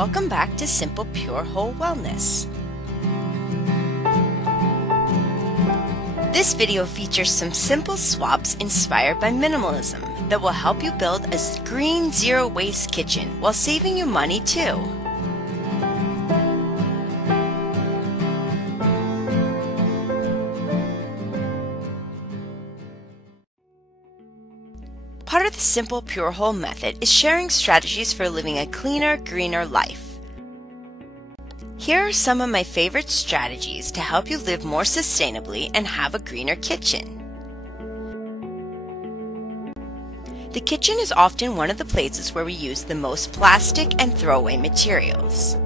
Welcome back to Simple Pure Whole Wellness. This video features some simple swaps inspired by minimalism that will help you build a green zero-waste kitchen while saving you money too. Part of the Simple Pure Whole method is sharing strategies for living a cleaner, greener life. Here are some of my favorite strategies to help you live more sustainably and have a greener kitchen. The kitchen is often one of the places where we use the most plastic and throwaway materials.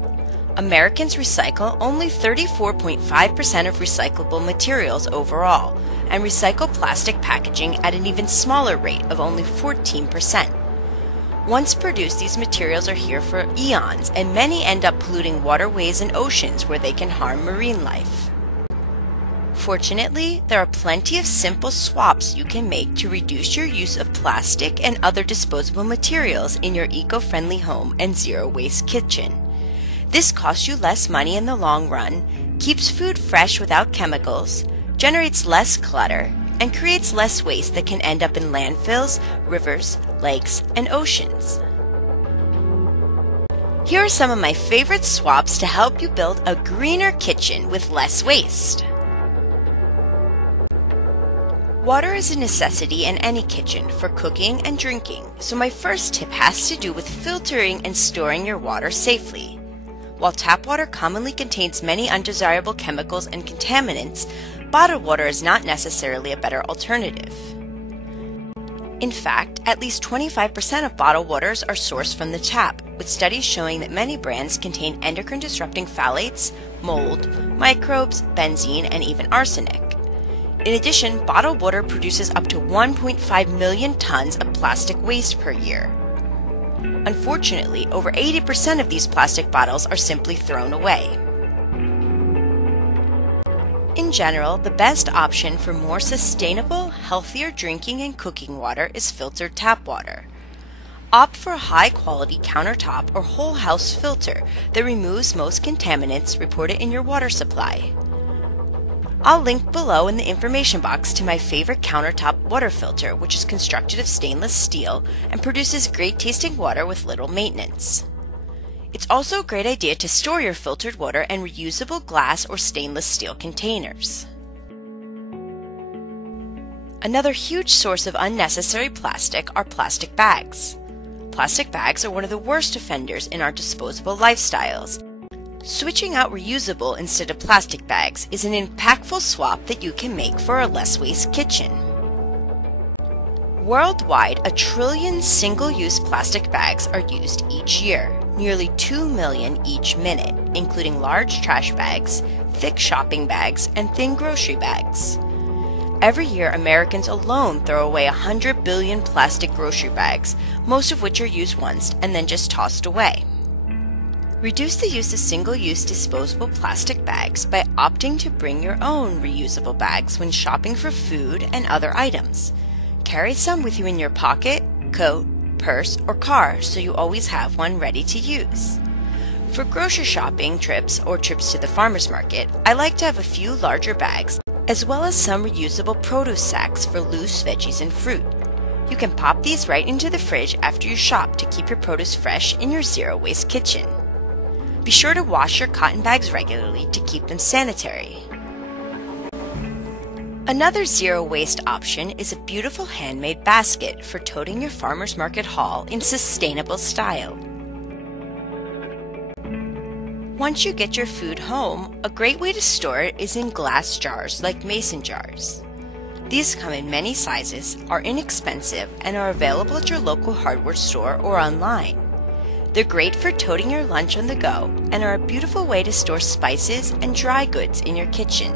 Americans recycle only 34.5% of recyclable materials overall, and recycle plastic packaging at an even smaller rate of only 14%. Once produced, these materials are here for eons, and many end up polluting waterways and oceans where they can harm marine life. Fortunately, there are plenty of simple swaps you can make to reduce your use of plastic and other disposable materials in your eco-friendly home and zero-waste kitchen. This costs you less money in the long run, keeps food fresh without chemicals, generates less clutter, and creates less waste that can end up in landfills, rivers, lakes, and oceans. Here are some of my favorite swaps to help you build a greener kitchen with less waste. Water is a necessity in any kitchen for cooking and drinking, so my first tip has to do with filtering and storing your water safely. While tap water commonly contains many undesirable chemicals and contaminants, bottled water is not necessarily a better alternative. In fact, at least 25% of bottled waters are sourced from the tap, with studies showing that many brands contain endocrine-disrupting phthalates, mold, microbes, benzene, and even arsenic. In addition, bottled water produces up to 1.5 million tons of plastic waste per year. Unfortunately, over 80% of these plastic bottles are simply thrown away. In general, the best option for more sustainable, healthier drinking and cooking water is filtered tap water. Opt for a high-quality countertop or whole house filter that removes most contaminants reported in your water supply. I'll link below in the information box to my favorite countertop water filter, which is constructed of stainless steel and produces great-tasting water with little maintenance. It's also a great idea to store your filtered water in reusable glass or stainless steel containers. Another huge source of unnecessary plastic are plastic bags. Plastic bags are one of the worst offenders in our disposable lifestyles. Switching out reusable instead of plastic bags is an impactful swap that you can make for a less waste kitchen. Worldwide, 1 trillion single-use plastic bags are used each year, nearly 2 million each minute, including large trash bags, thick shopping bags, and thin grocery bags. Every year, Americans alone throw away 100 billion plastic grocery bags, most of which are used once and then just tossed away. Reduce the use of single-use disposable plastic bags by opting to bring your own reusable bags when shopping for food and other items. Carry some with you in your pocket, coat, purse, or car so you always have one ready to use. For grocery shopping trips or trips to the farmer's market, I like to have a few larger bags, as well as some reusable produce sacks for loose veggies and fruit. You can pop these right into the fridge after you shop to keep your produce fresh in your zero-waste kitchen. Be sure to wash your cotton bags regularly to keep them sanitary. Another zero-waste option is a beautiful handmade basket for toting your farmer's market haul in sustainable style. Once you get your food home, a great way to store it is in glass jars like mason jars. These come in many sizes, are inexpensive, and are available at your local hardware store or online. They're great for toting your lunch on the go and are a beautiful way to store spices and dry goods in your kitchen.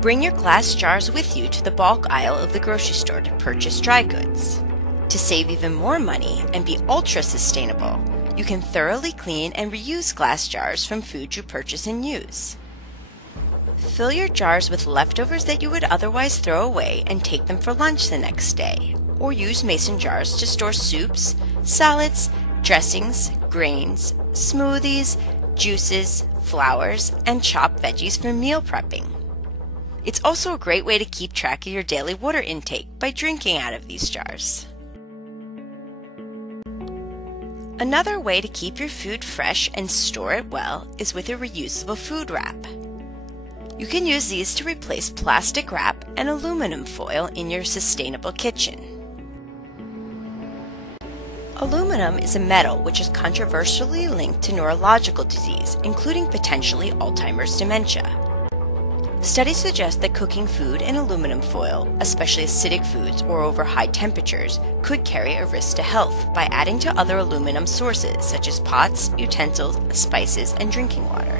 Bring your glass jars with you to the bulk aisle of the grocery store to purchase dry goods. To save even more money and be ultra sustainable, you can thoroughly clean and reuse glass jars from food you purchase and use. Fill your jars with leftovers that you would otherwise throw away and take them for lunch the next day, or use mason jars to store soups, salads, dressings, grains, smoothies, juices, flours, and chopped veggies for meal prepping. It's also a great way to keep track of your daily water intake by drinking out of these jars. Another way to keep your food fresh and store it well is with a reusable food wrap. You can use these to replace plastic wrap and aluminum foil in your sustainable kitchen. Aluminum is a metal which is controversially linked to neurological disease, including potentially Alzheimer's dementia. Studies suggest that cooking food in aluminum foil, especially acidic foods or over high temperatures, could carry a risk to health by adding to other aluminum sources such as pots, utensils, spices, and drinking water.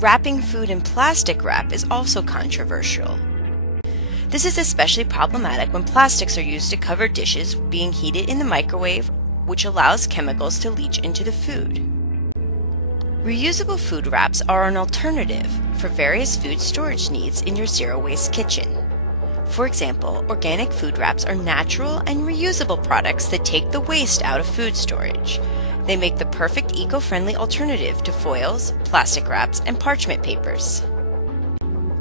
Wrapping food in plastic wrap is also controversial. This is especially problematic when plastics are used to cover dishes being heated in the microwave, which allows chemicals to leach into the food. Reusable food wraps are an alternative for various food storage needs in your zero-waste kitchen. For example, organic food wraps are natural and reusable products that take the waste out of food storage. They make the perfect eco-friendly alternative to foils, plastic wraps, and parchment papers.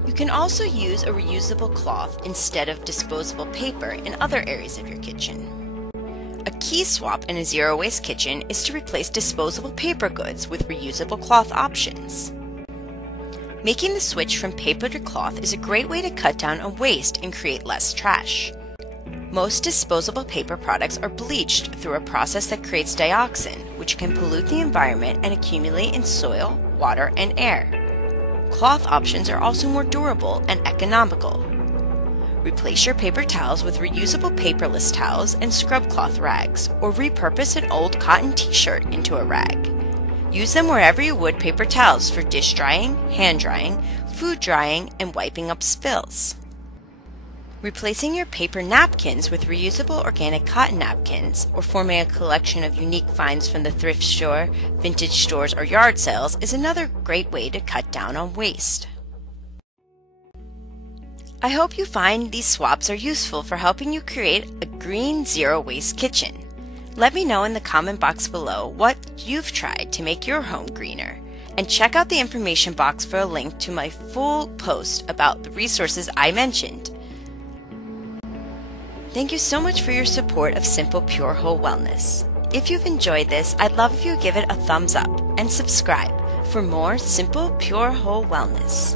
You can also use a reusable cloth instead of disposable paper in other areas of your kitchen. A key swap in a zero-waste kitchen is to replace disposable paper goods with reusable cloth options. Making the switch from paper to cloth is a great way to cut down on waste and create less trash. Most disposable paper products are bleached through a process that creates dioxin, which can pollute the environment and accumulate in soil, water, and air. Cloth options are also more durable and economical. Replace your paper towels with reusable paperless towels and scrub cloth rags, or repurpose an old cotton t-shirt into a rag. Use them wherever you would paper towels for dish drying, hand drying, food drying, and wiping up spills. Replacing your paper napkins with reusable organic cotton napkins, or forming a collection of unique finds from the thrift store, vintage stores, or yard sales is another great way to cut down on waste. I hope you find these swaps are useful for helping you create a green zero-waste kitchen. Let me know in the comment box below what you've tried to make your home greener, and check out the information box for a link to my full post about the resources I mentioned. Thank you so much for your support of Simple Pure Whole Wellness. If you've enjoyed this, I'd love if you give it a thumbs up and subscribe for more Simple Pure Whole Wellness.